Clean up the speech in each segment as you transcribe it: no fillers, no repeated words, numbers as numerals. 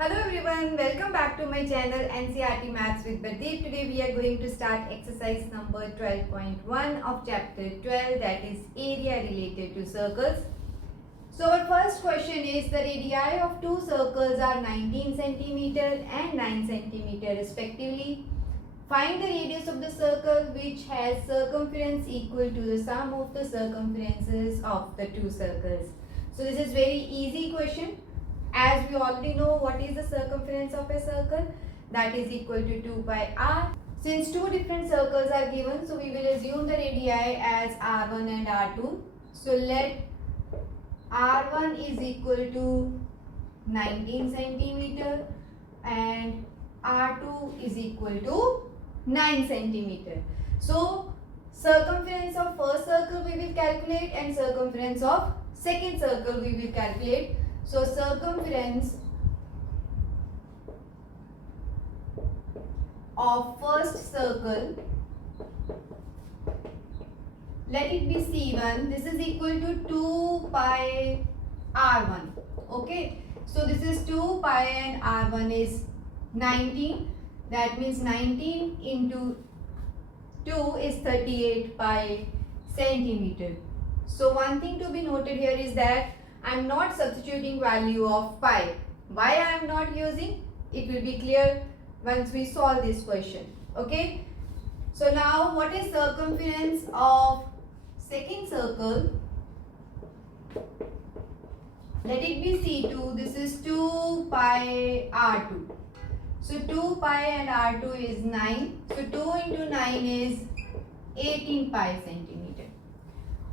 Hello everyone, welcome back to my channel Ncert Maths with Bardeep. Today we are going to start exercise number 12.1 of chapter 12, that is area related to circles. So our first question is the radii of two circles are 19 centimeter and 9 centimeter respectively. Find the radius of the circle which has circumference equal to the sum of the circumferences of the two circles. So this is very easy question. As we already know what is the circumference of a circle, that is equal to 2 pi r. Since two different circles are given, so we will assume the radii as r1 and r2. So let r1 is equal to 19 centimeter and r2 is equal to 9 centimeter. So circumference of first circle we will calculate and circumference of second circle we will calculate. So circumference of first circle, let it be C1. This is equal to 2 pi R1. Okay. So this is 2 pi and R1 is 19. That means 19 into 2 is 38 pi centimeter. So one thing to be noted here is that I am not substituting value of pi. Why I am not using? It will be clear once we solve this question. Okay. So now what is circumference of second circle? Let it be C2. This is 2 pi R2. So 2 pi and R2 is 9. So 2 into 9 is 18 pi centimeter.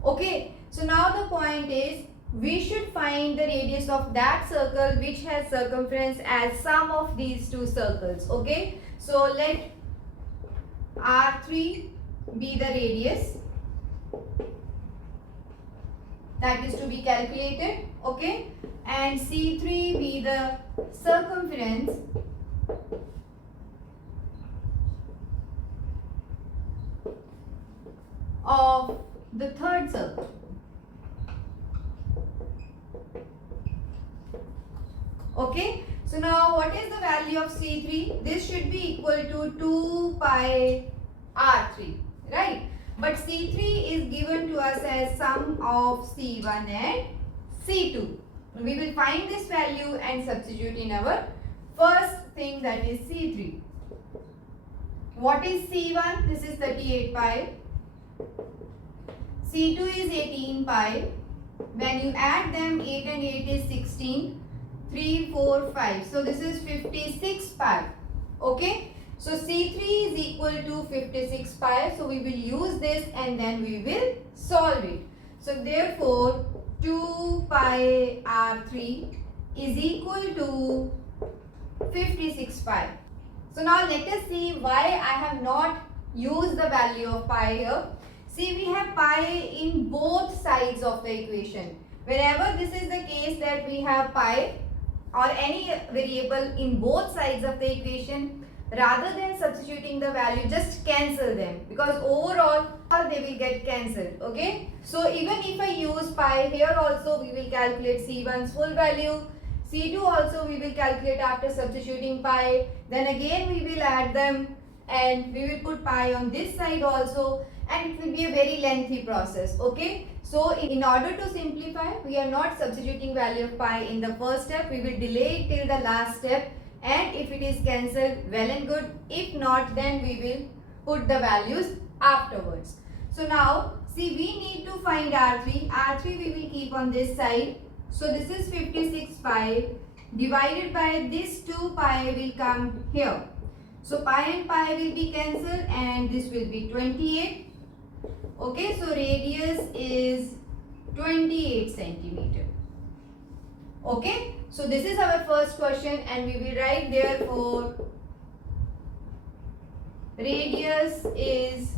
Okay. So now the point is, we should find the radius of that circle which has circumference as sum of these two circles. Okay. So let R3 be the radius that is to be calculated. Okay. And C3 be the circumference of the third circle. Okay, so now what is the value of C3? This should be equal to 2 pi R3, right? But C3 is given to us as sum of C1 and C2. We will find this value and substitute in our first thing, that is C3. What is C1? This is 38 pi. C2 is 18 pi. When you add them, 8 and 8 is 16. 3, 4, 5. So this is 56 pi. Okay. So C3 is equal to 56 pi. So we will use this and then we will solve it. So therefore 2 pi R3 is equal to 56 pi. So now let us see why I have not used the value of pi here. See, we have pi in both sides of the equation. Whenever this is the case that we have pi or any variable in both sides of the equation, rather than substituting the value, just cancel them, because overall they will get cancelled. Okay. So even if I use pi here also, we will calculate C1's full value. C2 also we will calculate after substituting pi. Then again we will add them and we will put pi on this side also, and it will be a very lengthy process. Okay. So in order to simplify, we are not substituting value of pi in the first step. We will delay it till the last step, and if it is cancelled, well and good. If not, then we will put the values afterwards. So now see, we need to find R3. R3 we will keep on this side. So this is 56 pi divided by this 2 pi will come here. So pi and pi will be cancelled and this will be 28. Okay, so radius is 28 centimeter. Okay, so this is our first question and we will write therefore radius is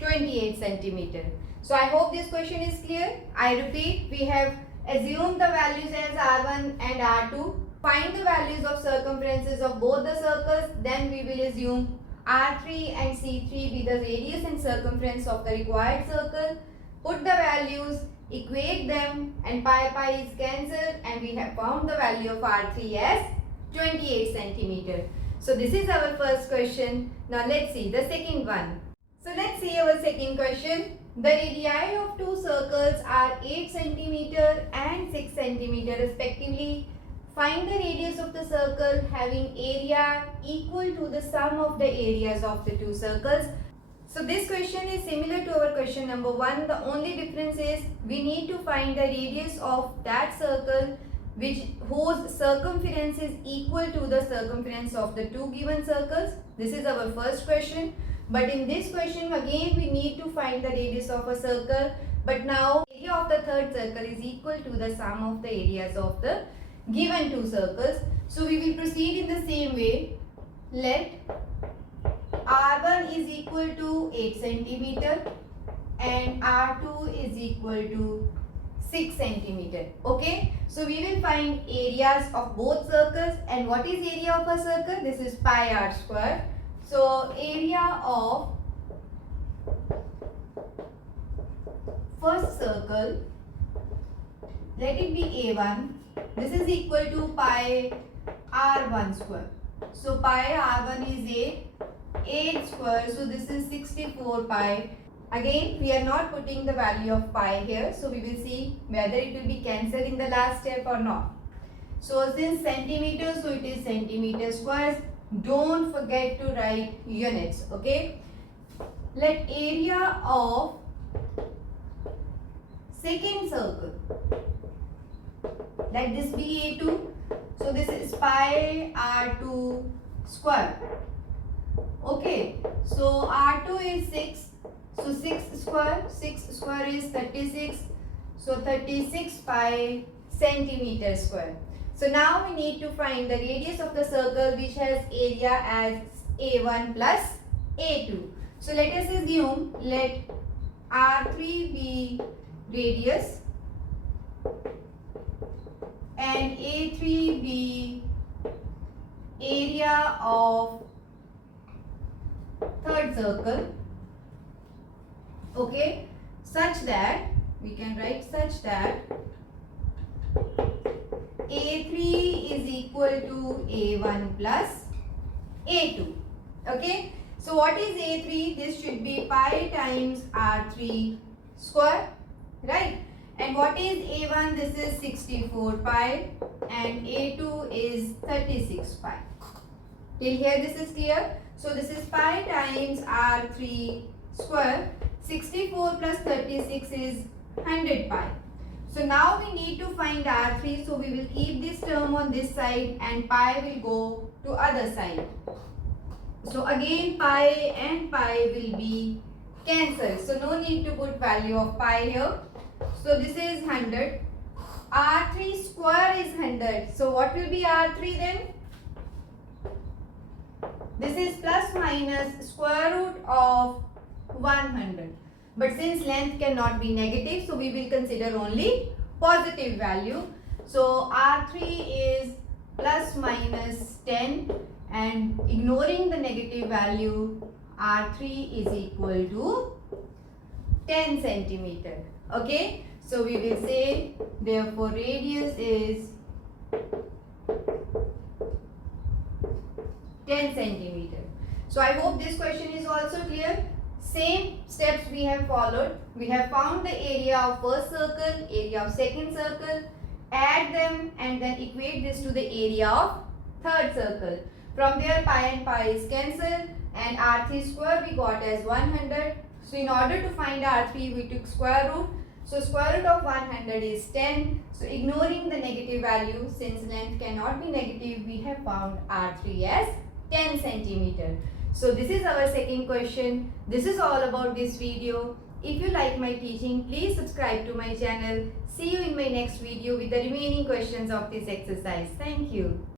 28 centimeter. So I hope this question is clear. I repeat, we have assumed the values as R1 and R2. Find the values of circumferences of both the circles. Then we will assume R3 and C3 be the radius and circumference of the required circle. Put the values equate them, and pi is cancelled, and we have found the value of R3 as 28 centimeter. So this is our first question. Now let's see the second one. So let's see our second question. The radii of two circles are 8 centimeter and 6 centimeter respectively. Find the radius of the circle having area equal to the sum of the areas of the two circles. So this question is similar to our question number 1. The only difference is we need to find the radius of that circle whose circumference is equal to the circumference of the two given circles. This is our first question. But in this question again we need to find the radius of a circle. But now area of the third circle is equal to the sum of the areas of the given two circles. So we will proceed in the same way. Let R1 is equal to 8 centimeter and R2 is equal to 6 centimeter. Okay. So we will find areas of both circles. And what is area of a circle? This is pi r square. So area of first circle, let it be A1. This is equal to pi r1 square. So pi r1 is 8 square. So this is 64 pi. Again, we are not putting the value of pi here. So we will see whether it will be cancelled in the last step or not. So since centimeters, so it is centimeter squares. Don't forget to write units. Okay. Let area of second circle, let this be A2. So this is pi R2 square. Okay. So R2 is 6. So 6 square is 36. So 36 pi centimeter square. So now we need to find the radius of the circle which has area as A1 plus A2. So let us assume let R3 be radius and A3 be area of third circle. Okay, such that we can write such that A3 is equal to A1 plus A2. Okay, so what is A3? This should be pi times R3 square, right? And what is A1? This is 64 pi and A2 is 36 pi. Till here this is clear. So this is pi times R3 square. 64 plus 36 is 100 pi. So now we need to find R3. So we will keep this term on this side and pi will go to other side. So again pi and pi will be cancelled. So no need to put value of pi here. So this is 100. R3 square is 100. So what will be R3 then? This is plus minus square root of 100. But since length cannot be negative, so we will consider only positive value. So R3 is plus minus 10 and ignoring the negative value, R3 is equal to 10 centimeter. Okay. So we will say therefore radius is 10 centimeter. So I hope this question is also clear. Same steps we have followed. We have found the area of first circle, area of second circle, add them and then equate this to the area of third circle. From there pi and pi is cancelled and R3 square we got as 100. So in order to find R3 we took square root. So square root of 100 is 10. So ignoring the negative value, since length cannot be negative, we have found R3 as 10 centimeter. So this is our second question. This is all about this video. If you like my teaching, please subscribe to my channel. See you in my next video with the remaining questions of this exercise. Thank you.